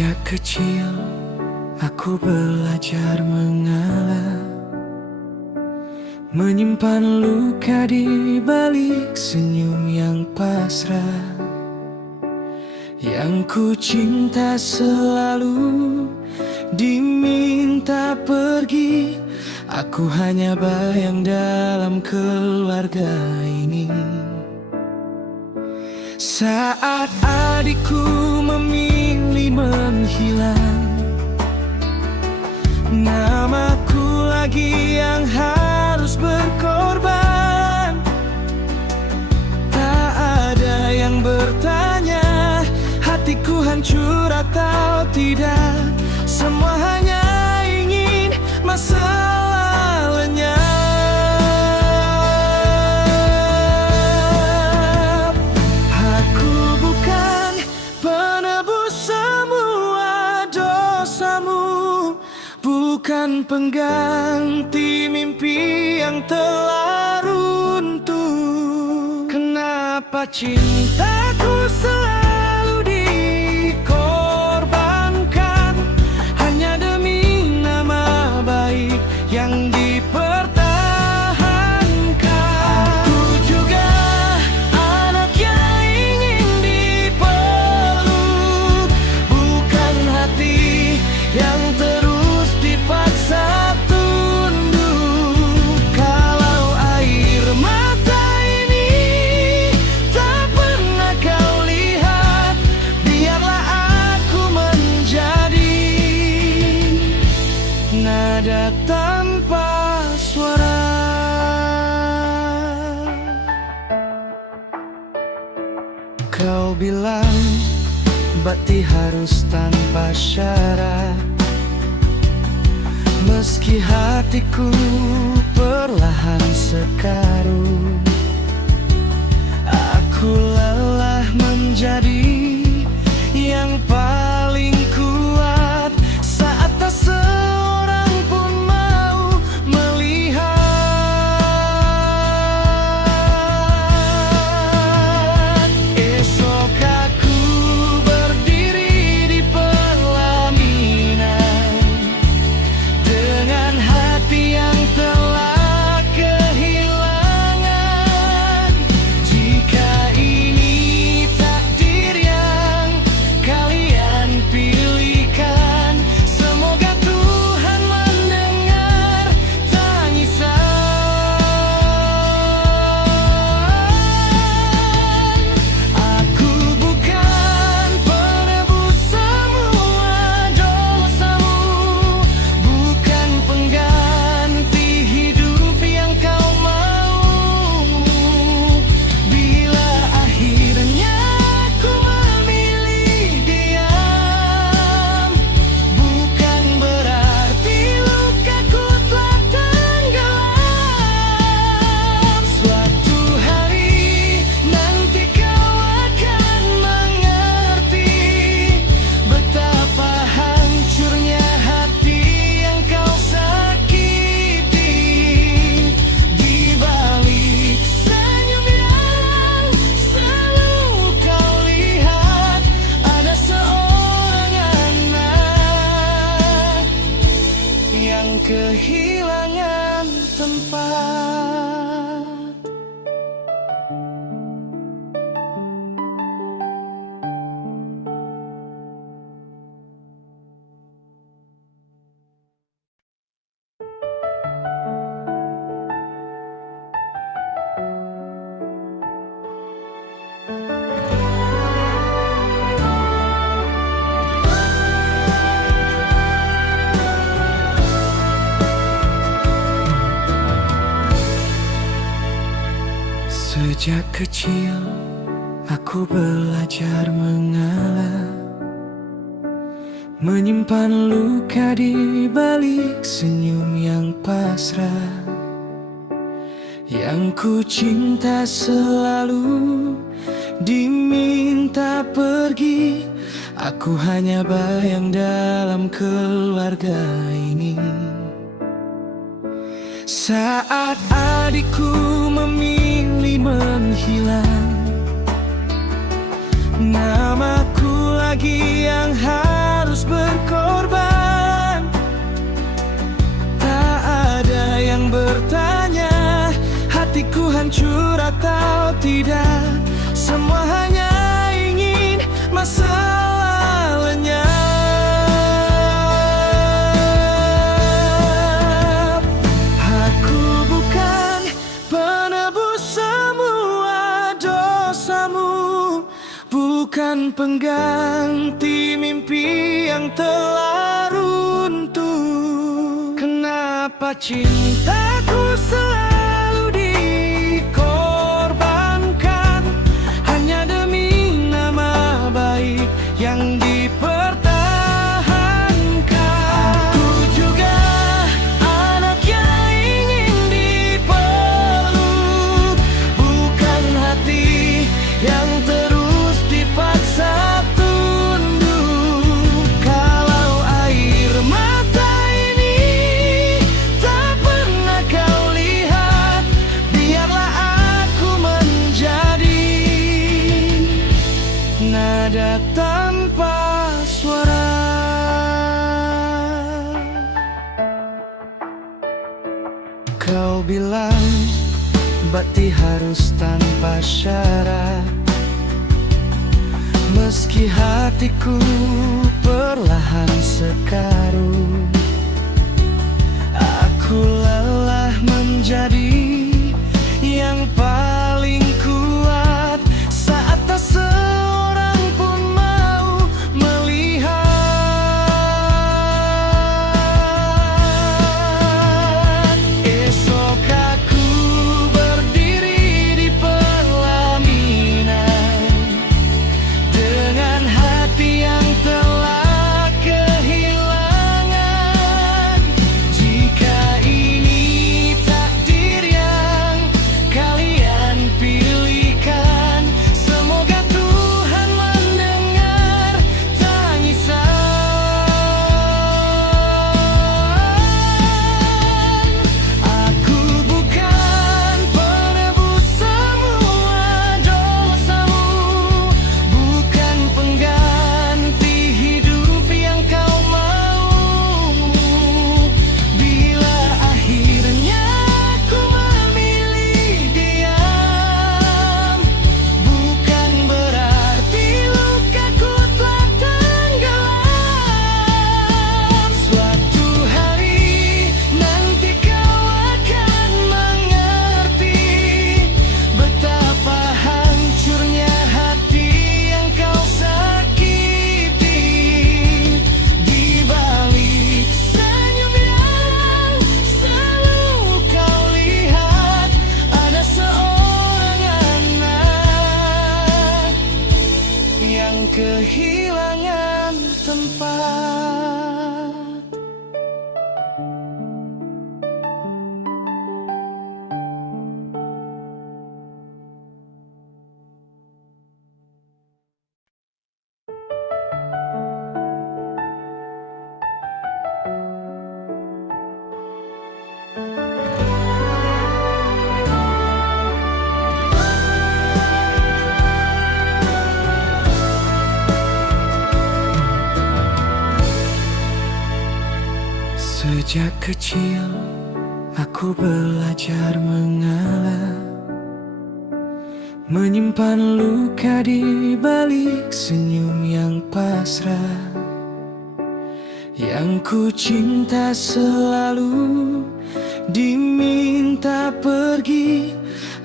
Sejak kecil aku belajar mengalah, menyimpan luka di balik senyum yang pasrah. Yang ku cinta selalu diminta pergi. Aku hanya bayang dalam keluarga ini. Saat adikku memilih menghilang, namaku lagi yang harus berkorban. Tak ada yang bertanya hatiku hancur atau tidak. Semua hanya ingin masa lenyap. Aku bukan penebus semua dosamu, bukan pengganti mimpi yang telah runtuh. Kenapa cintaku selalu dikorbankan hanya demi nama baik yang dipertahankan? Aku juga anak yang ingin dipeluk, bukan hati yang terus dipaksa tunduk. Kalau air mata ini tak pernah kau lihat, biarlah aku menjadi nada tanpa suara. Kau bilang bakti harus tanpa syarat, meski hatiku perlahan sekaru. Aku lelah menjadi yang paling kuat saat tak seorang pun mau melihat. Esok aku berdiri di pelaminan dengan hati yang telah kehilangan. Jika ini takdir yang kalian pilihkan, semoga Tuhan mendengar tangisan. Aku bukan penebus semua dosamu, bukan pengganti hidup yang kau mau. Bila akhirnya aku memilih diam, bukan berarti lukaku telah tenggelam. Suatu hari nanti kau akan mengerti betapa hancurnya hati yang kau sakiti. Di balik senyum yang selalu kau lihat, ada seorang anak yang kehilangan tempat. Sejak kecil aku belajar mengalah, menyimpan luka di balik senyum yang pasrah. Yang ku cinta selalu diminta pergi. Aku hanya bayang dalam keluarga ini. Saat adikku memilih menghilang, namaku lagi yang harus atau tidak, semua hanya ingin masa lenyap. Aku bukan penebus semua dosamu, bukan pengganti mimpi yang telah runtuh. Kenapa cintaku selalu dikorbankan hanya demi nama baik yang dipertahankan? Aku juga anak yang ingin dipeluk, bukan hati yang terus dipaksa tunduk. Kalau air mata ini tak pernah kau lihat, biarlah aku menjadi nada tanpa suara. Kau bilang bakti harus tanpa syarat, meski hatiku perlahan sekaru. Aku lelah menjadi yang paling kuat saat tak seorang pun mau melihat. Esok aku berdiri di pelaminan dengan hati yang telah kehilangan. Jika ini takdir yang kalian pilihkan, semoga Tuhan mendengar tangisan. Aku bukan penebus semua dosamu, bukan pengganti hidup yang kau mau. Bila akhirnya aku memilih diam, bukan berarti lukaku telah tenggelam. Suatu hari nanti kau akan mengerti betapa hancurnya hati yang kau sakiti. Di balik senyum yang selalu kau lihat, ada seorang anak yang kehilangan tempat. Sejak kecil aku belajar mengalah, menyimpan luka di balik senyum yang pasrah. Yang ku cinta selalu diminta pergi,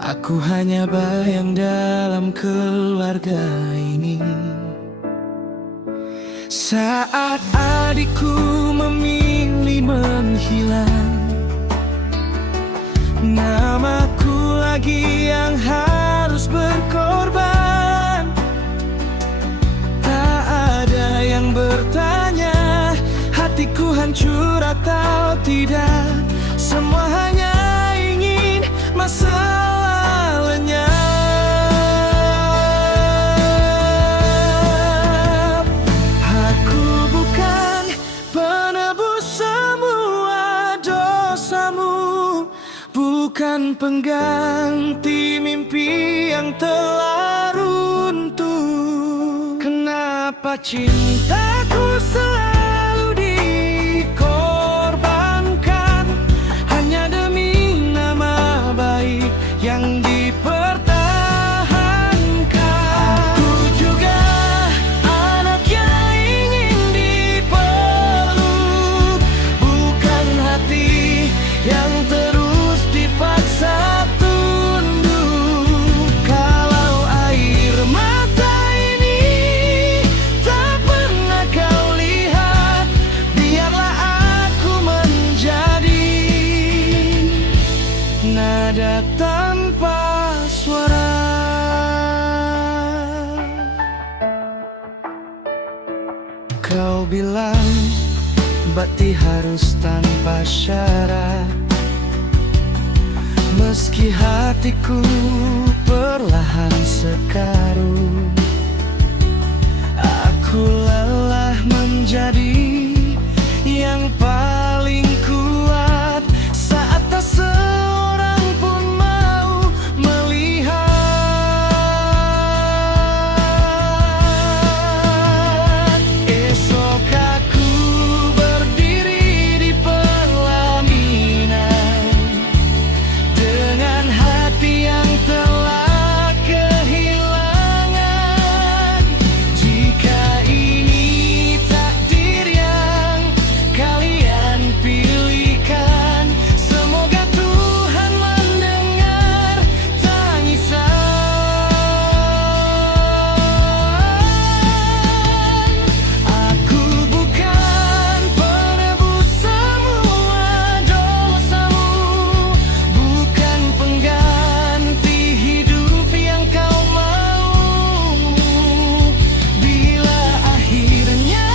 aku hanya bayang dalam keluarga ini. Saat adikku memilih menghilang, namaku lagi yang harus berkorban. Tak ada yang bertanya hatiku hancur atau tidak, semua hanya ingin masa lenyap. Aku bukan penebus semua dosamu, bukan pengganti mimpi yang telah runtuh. Kenapa cintaku selalu dikorbankan hanya demi nama baik yang dipertahankan? Kau bilang bakti harus tanpa syarat, meski hatiku perlahan sekaru. Aku lelah menjadi yang paling kuat saat tak seorang pun mau melihat. Esok aku berdiri di pelaminan dengan hati yang telah kehilangan. Jika ini takdir yang kalian pilihkan, semoga Tuhan mendengar tangisan. Aku bukan penebus semua dosamu, bukan pengganti hidup yang kau mau. Bila akhirnya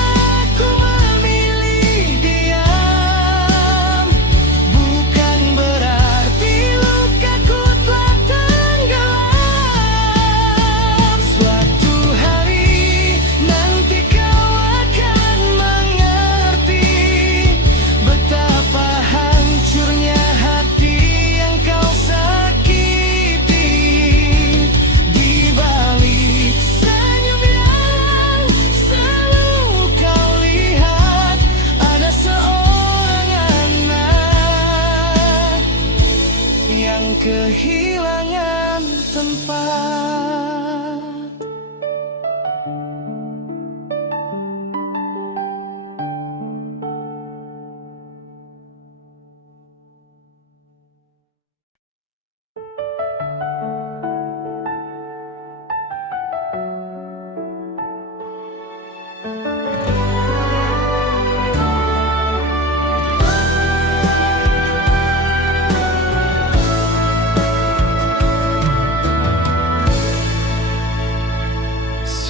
aku memilih diam, bukan berarti lukaku telah tenggelam. Suatu hari nanti kau akan mengerti betapa hancurnya hati yang kau sakiti. Di balik senyum yang selalu kau lihat, ada seorang anak yang kehilangan tempat.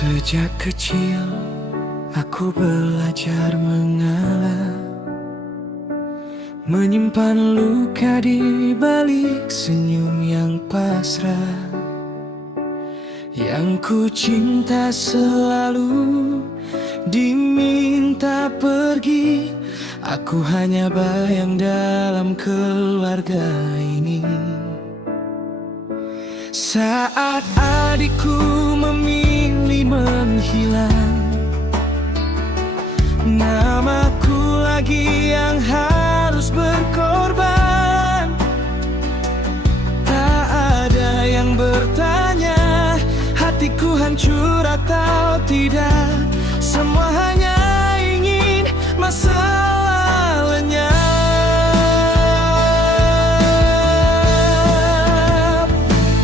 Sejak kecil aku belajar mengalah, menyimpan luka di balik senyum yang pasrah. Yang ku cinta selalu diminta pergi, aku hanya bayang dalam keluarga ini. Saat adikku memilih menghilang, namaku lagi yang harus berkorban. Tak ada yang bertanya hatiku hancur atau tidak, semua hanya ingin masa lenyap.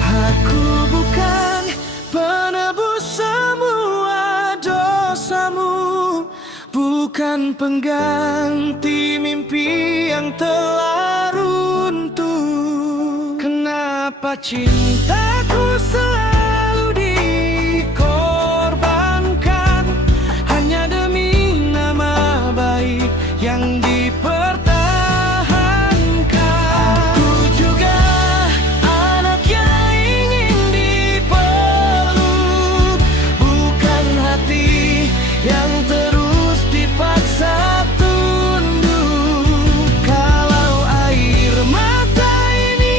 Aku bukan penebus semua dosamu, bukan pengganti mimpi yang telah runtuh. Kenapa cintaku selalu dikorbankan hanya demi nama baik yang dipertahankan? Aku juga anak yang ingin dipeluk, bukan hati yang terus dipaksa tunduk. Kalau air mata ini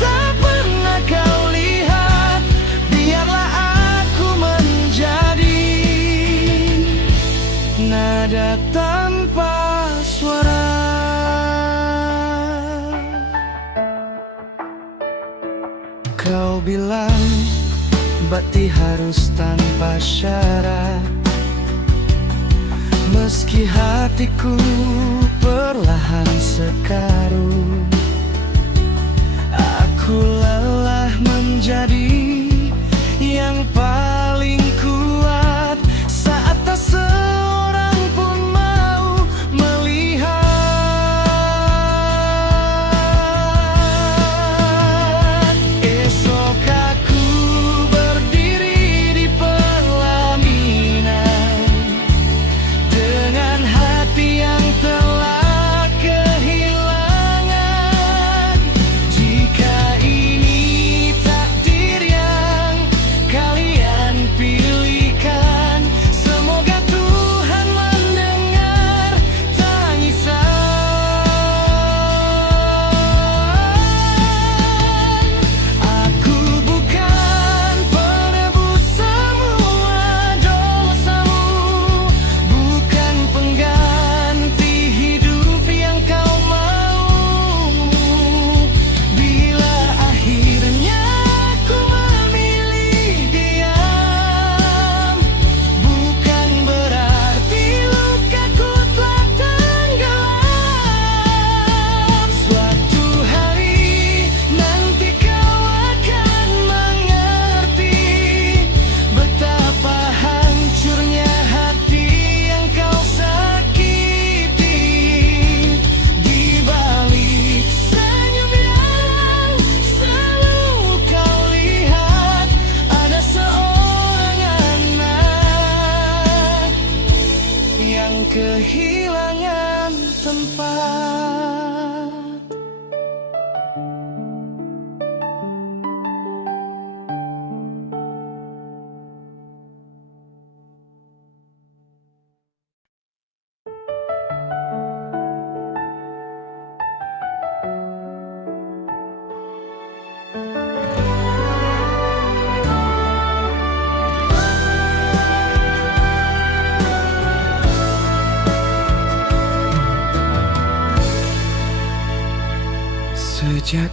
tak pernah kau lihat, biarlah aku menjadi nada tanpa suara. Kau bilang bakti harus tanpa syarat, meski hatiku perlahan sekaru. Aku lelah menjadi yang paling kuat saat tak seorang pun mau melihat. Esok aku berdiri di pelaminan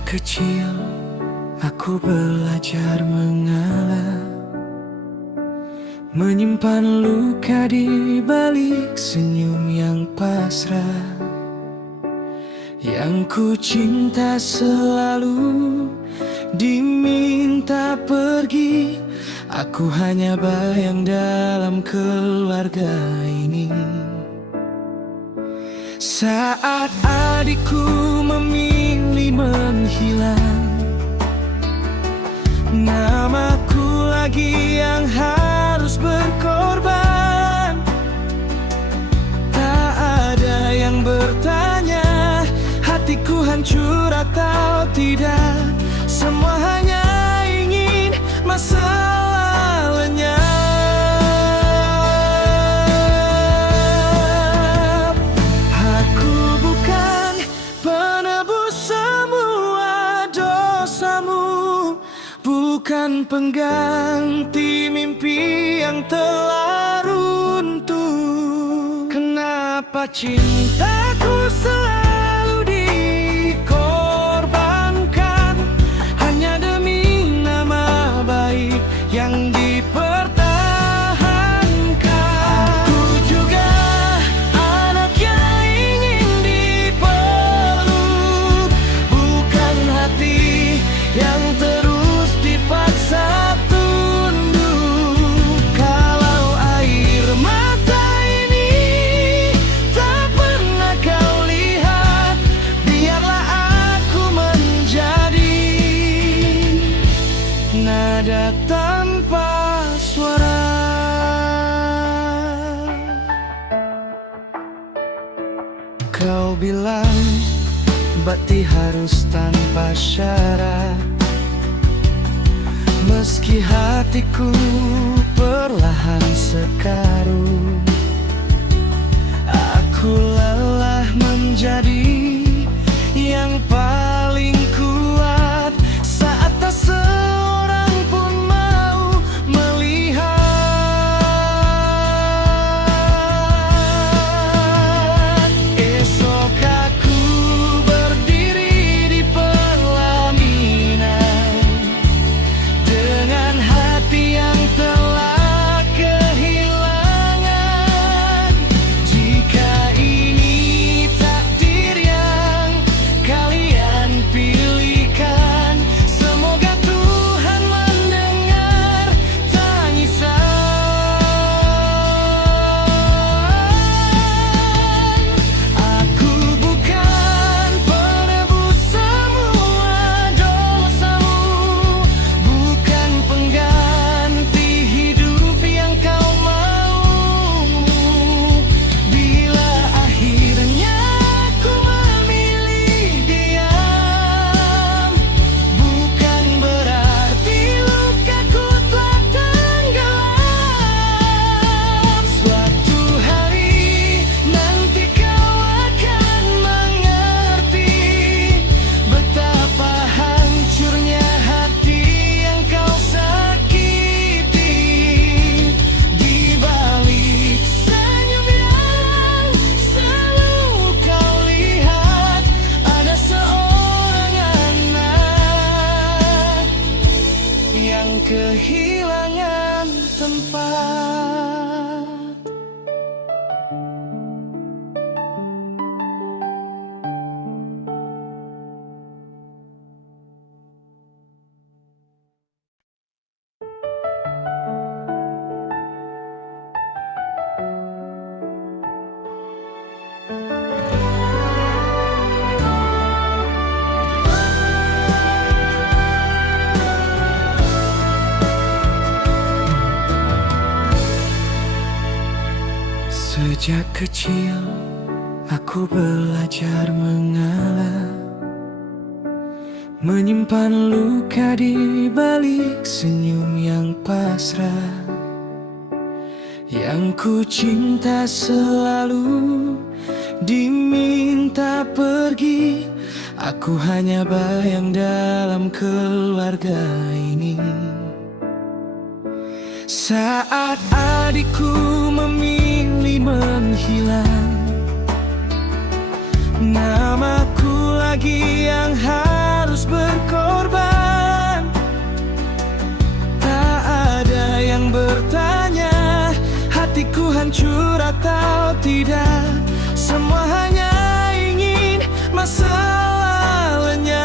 kecil, aku belajar mengalah, menyimpan luka di balik senyum yang pasrah. Yang ku cinta selalu diminta pergi, aku hanya bayang dalam keluarga ini. Saat adikku memilih menghilang, namaku lagi yang harus berkorban. Tak ada yang bertanya hatiku hancur atau tidak, semua hanya ingin masa lenyap. Aku bukan penebus semua dosamu, bukan pengganti mimpi yang telah runtuh. Kenapa cintaku selalu dikorbankan hanya demi nama baik yang dipertahankan? Aku juga anak yang ingin dipeluk, bukan hati yang terus dipaksa tunduk. Kalau air mata ini tak pernah kau lihat, biarlah aku menjadi nada tanpa suara. Kau bilang bakti harus tanpa syarat, meski hatiku perlahan sekaru. Aku lelah menjadi yang paling kuat saat tak seorang pun mau melihat. Esok aku berdiri di pelaminan dengan hati yang telah kehilangan. Jika ini takdir yang kalian pilihkan, semoga Tuhan mendengar tangisan. Aku bukan penebus semua dosamu, bukan pengganti hidup yang kau mau. Bila akhirnya aku memilih diam, bukan berarti lukaku telah tenggelam. Suatu hari nanti kau akan mengerti betapa hancurnya hati yang kau sakiti. Di balik senyum yang selalu kau lihat, ada seorang anak yang kehilangan tempat. Sejak kecil aku belajar mengalah, menyimpan luka di balik senyum yang pasrah. Yang ku cinta selalu diminta pergi, aku hanya bayang dalam keluarga ini. Saat adikku memilih menghilang, namaku lagi yang harus hancur atau tidak, semua hanya ingin masa lenyap.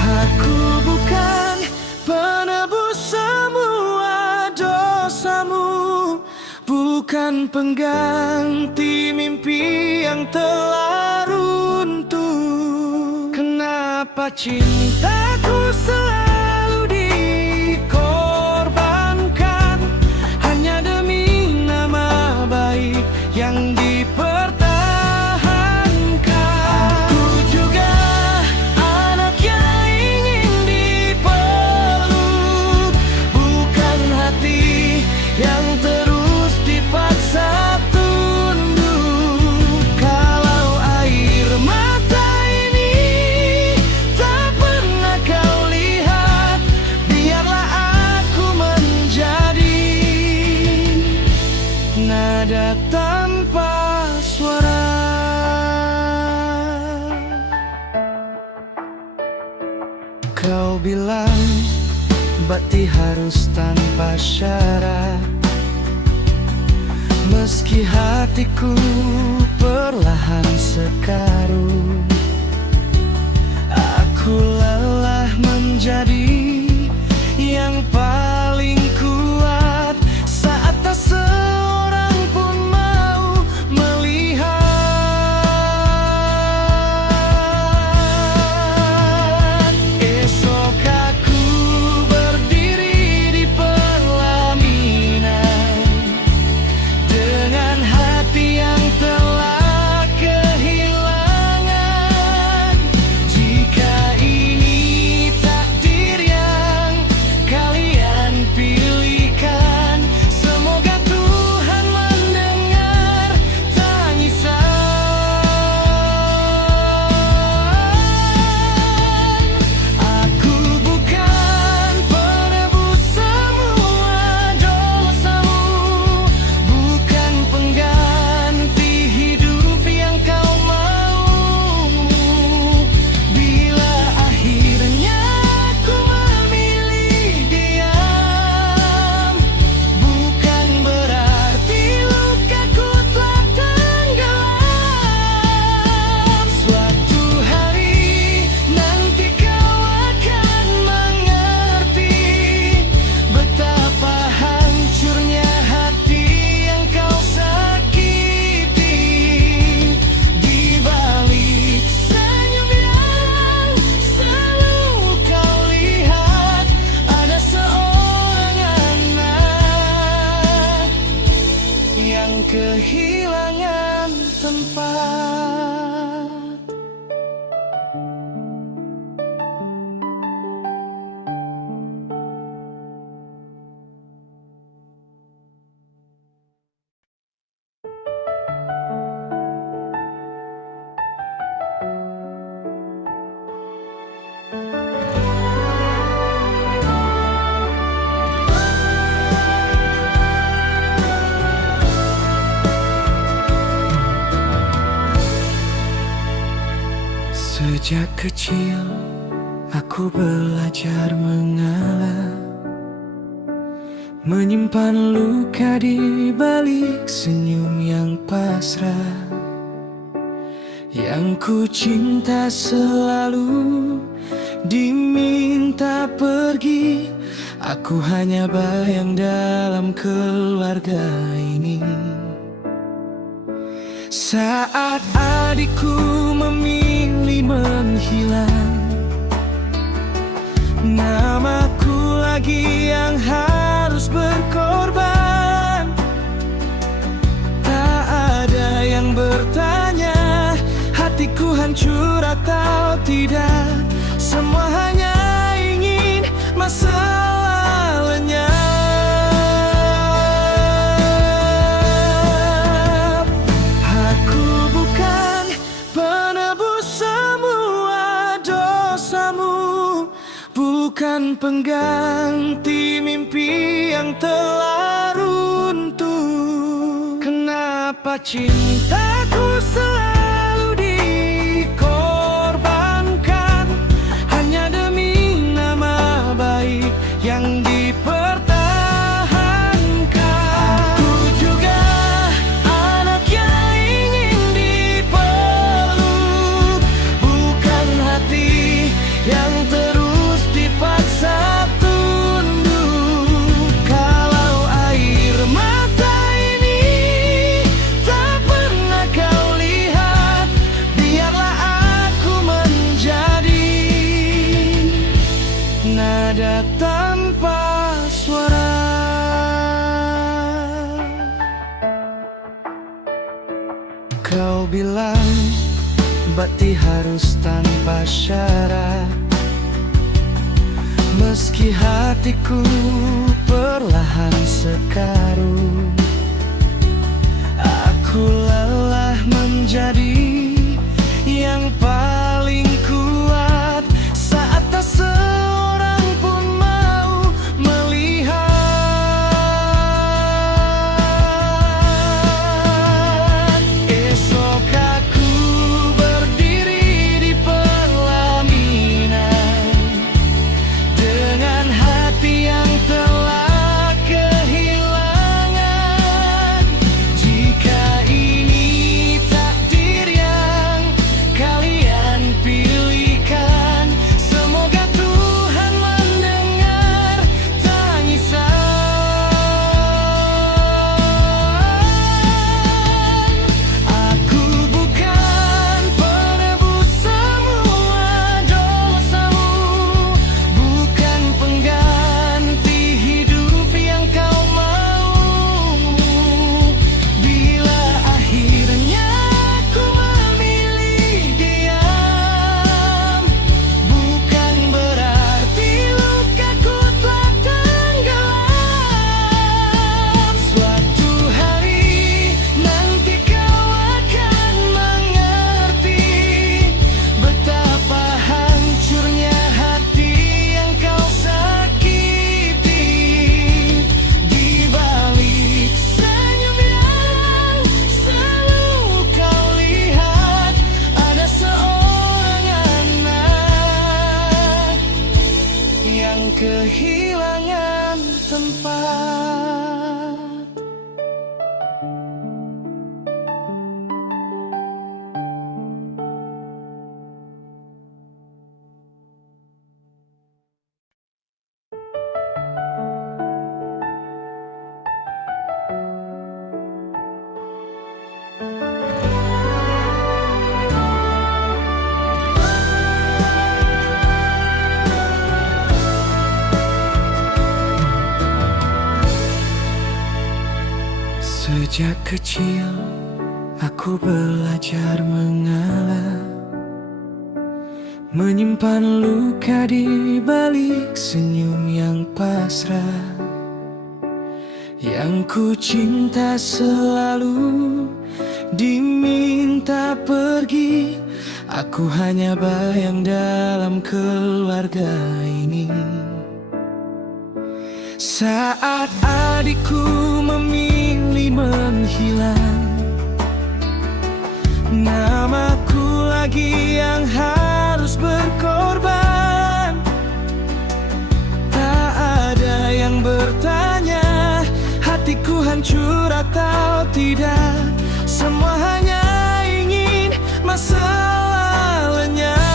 Aku bukan penebus semua dosamu, bukan pengganti mimpi yang telah runtuh. Kenapa cintaku selalu dikorbankan hanya demi nama baik yang dipertahankan? Aku juga anak yang ingin dipeluk, bukan hati yang terus dipaksa tunduk. Kalau air mata ini tak pernah kau lihat, biarlah aku menjadi nada tanpa suara. Kau bilang bakti harus tanpa syarat, meski hatiku perlahan sekaru. Aku lelah menjadi yang paling kuat saat tak seorang pun mau melihat. Esok aku berdiri di pelaminan dengan hati yang telah kehilangan. Jika ini takdir yang kalian pilihkan, semoga Tuhan mendengar tangisan. Aku bukan penebus semua dosamu, bukan pengganti hidup yang kau mau. Bila akhirnya aku memilih diam, bukan berarti lukaku telah tenggelam. Suatu hari nanti kau akan mengerti betapa hancurnya hati yang kau sakiti. Di balik senyum yang selalu kau lihat, ada seorang anak yang kehilangan tempat. Sejak kecil aku belajar mengalah, menyimpan luka di balik senyum yang pasrah. Yang ku cinta selalu diminta pergi, aku hanya bayang dalam keluarga ini. Saat adikku memilih menghilang, namaku lagi yang harus berkorban. Tak ada yang bertanya hatiku hancur atau tidak, semua hanya ingin masa lenyap. Aku bukan penebus semua dosamu, bukan pengganti mimpi yang telah runtuh. Kenapa cintaku selalu dikorbankan hanya demi nama baik yang bakti harus tanpa syarat. Meski hatiku perlahan sekaru, aku lelah menjadi yang paling kuat saat tak seorang pun mau melihat. Esok aku berdiri di pelaminan dengan hati yang telah kehilangan. Jika ini takdir yang kalian pilihkan, semoga Tuhan mendengar tangisan. Aku bukan penebus semua dosamu, bukan pengganti hidup yang kau mau. Bila akhirnya aku memilih diam, bukan berarti lukaku telah tenggelam. Suatu hari nanti kau akan mengerti betapa hancurnya hati yang kau sakiti. Di balik senyum yang selalu kau lihat, ada seorang anak yang kehilangan tempat. Sejak kecil aku belajar mengalah, menyimpan luka di balik senyum yang pasrah. Yang ku cinta selalu diminta pergi, aku hanya bayang dalam keluarga ini. Saat adikku memilih menghilang, namaku lagi yang harus berkorban. Tak ada yang bertanya hatiku hancur atau tidak, semua hanya ingin masa lenyap.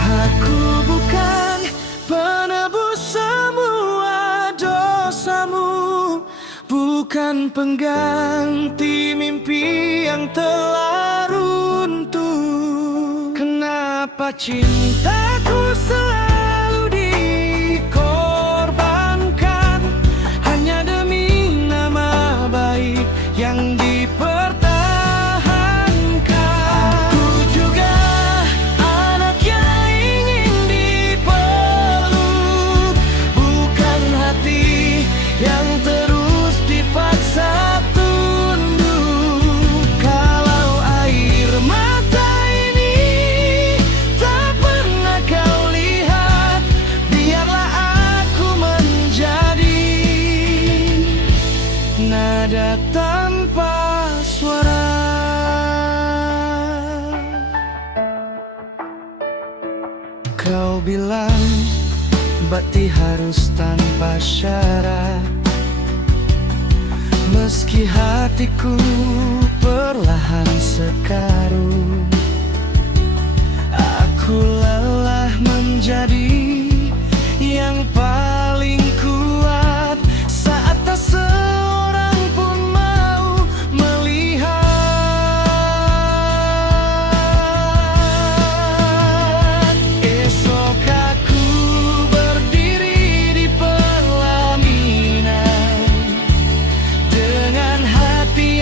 Aku bukan penebus semua dosamu, bukan pengganti mimpi yang telah runtuh. Kenapa cintaku selalu dikorbankan hanya demi nama baik yang dipertahankan? Aku juga anak yang ingin dipeluk, bukan hati yang terus dipaksa tunduk. Kalau air mata ini tak pernah kau lihat, biarlah aku menjadi nada tanpa suara. Kau bilang bakti harus tanpa syarat, meski hatiku perlahan sekaru. Aku lelah menjadi yang paling kuat saat tak seorang pun mau melihat. Esok aku berdiri di pelaminan dengan hati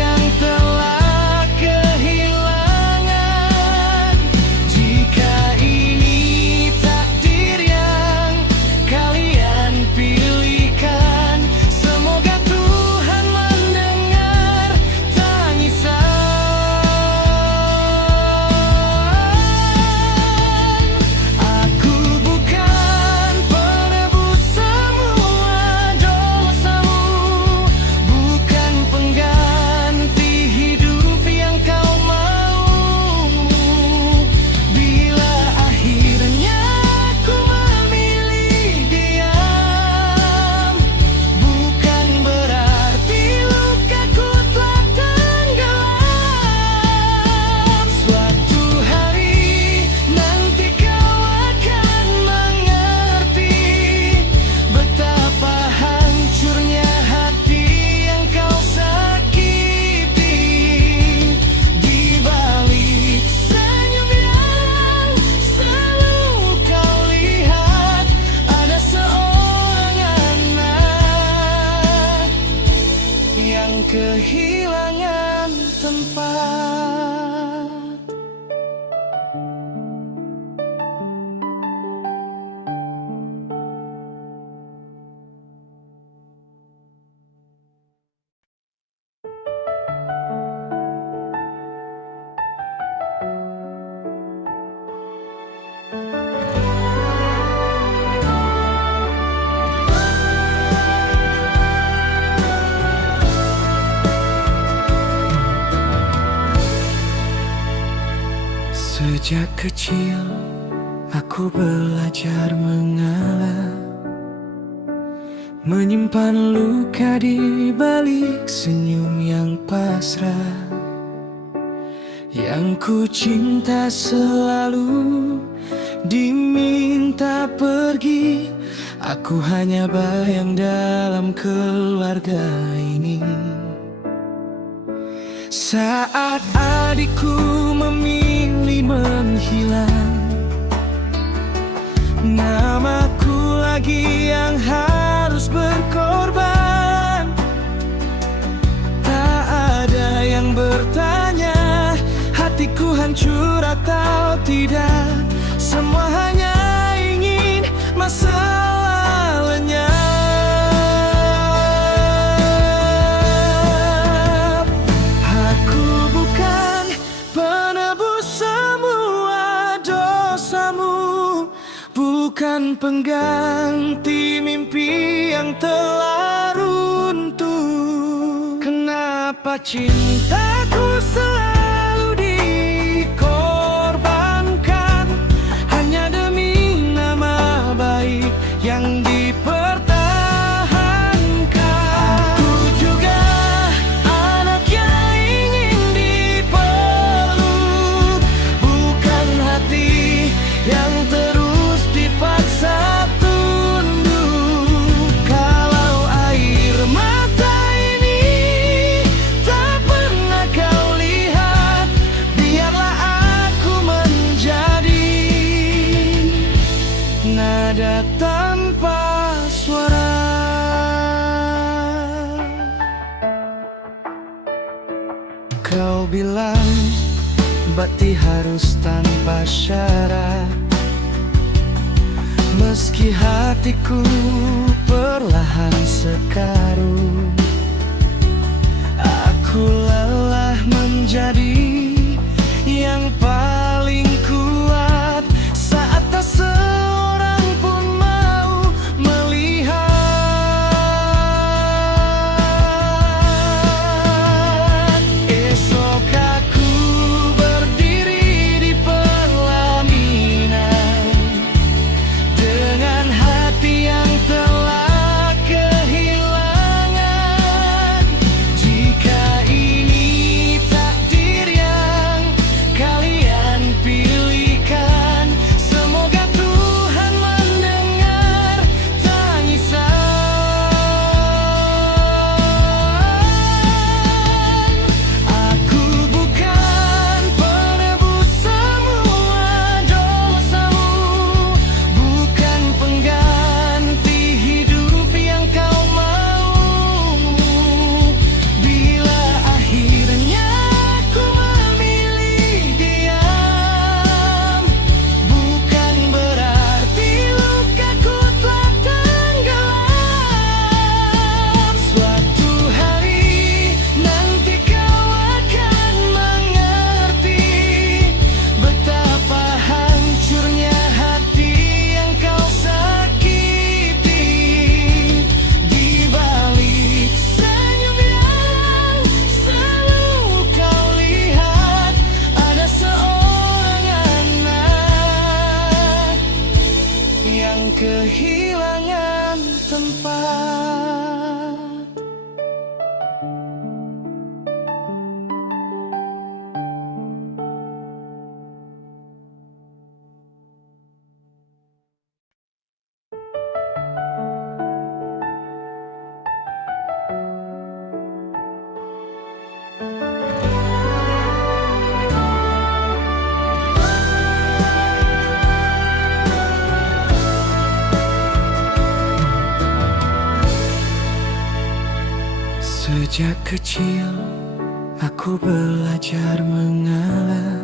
Sejak kecil aku belajar mengalah, menyimpan luka di balik senyum yang pasrah. Yang ku cinta selalu diminta pergi, aku hanya bayang dalam keluarga ini. Saat adikku memilih menghilang, namaku lagi yang harus berkorban. Tak ada yang bertanya hatiku hancur atau tidak, semua hanya ingin masa lenyap. Aku bukan penebus semua dosamu, bukan pengganti mimpi yang telah runtuh. Kenapa cintaku selalu dikorbankan hanya demi nama baik yang dipertahankan? Aku juga anak yang ingin dipeluk, bukan hati yang terus dipaksa tunduk. Kalau air mata ini tak pernah kau lihat, biarlah aku menjadi nada tanpa suara. Kau bilang bakti harus tanpa syarat, meski hatiku perlahan sekaru. Aku lelah menjadi yang paling kuat saat tak seorang pun mau melihat. Esok aku berdiri di pelaminan dengan hati yang telah kehilangan. Jika ini takdir yang kalian pilihkan, semoga Tuhan mendengar tangisan. Aku bukan penebus semua dosamu, bukan pengganti hidup yang kau mau. Bila akhirnya aku memilih diam, bukan berarti lukaku telah tenggelam. Suatu hari nanti kau akan mengerti betapa hancurnya hati yang kau sakiti. Di balik senyum yang selalu kau lihat, ada seorang anak yang kehilangan tempat. Sejak kecil aku belajar mengalah,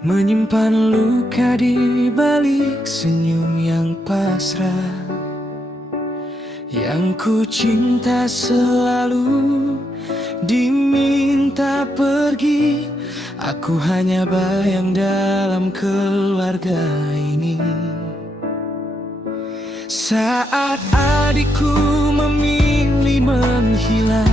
menyimpan luka di balik senyum yang pasrah. Yang ku cinta selalu diminta pergi, aku hanya bayang dalam keluarga ini. Saat adikku memilih menghilang,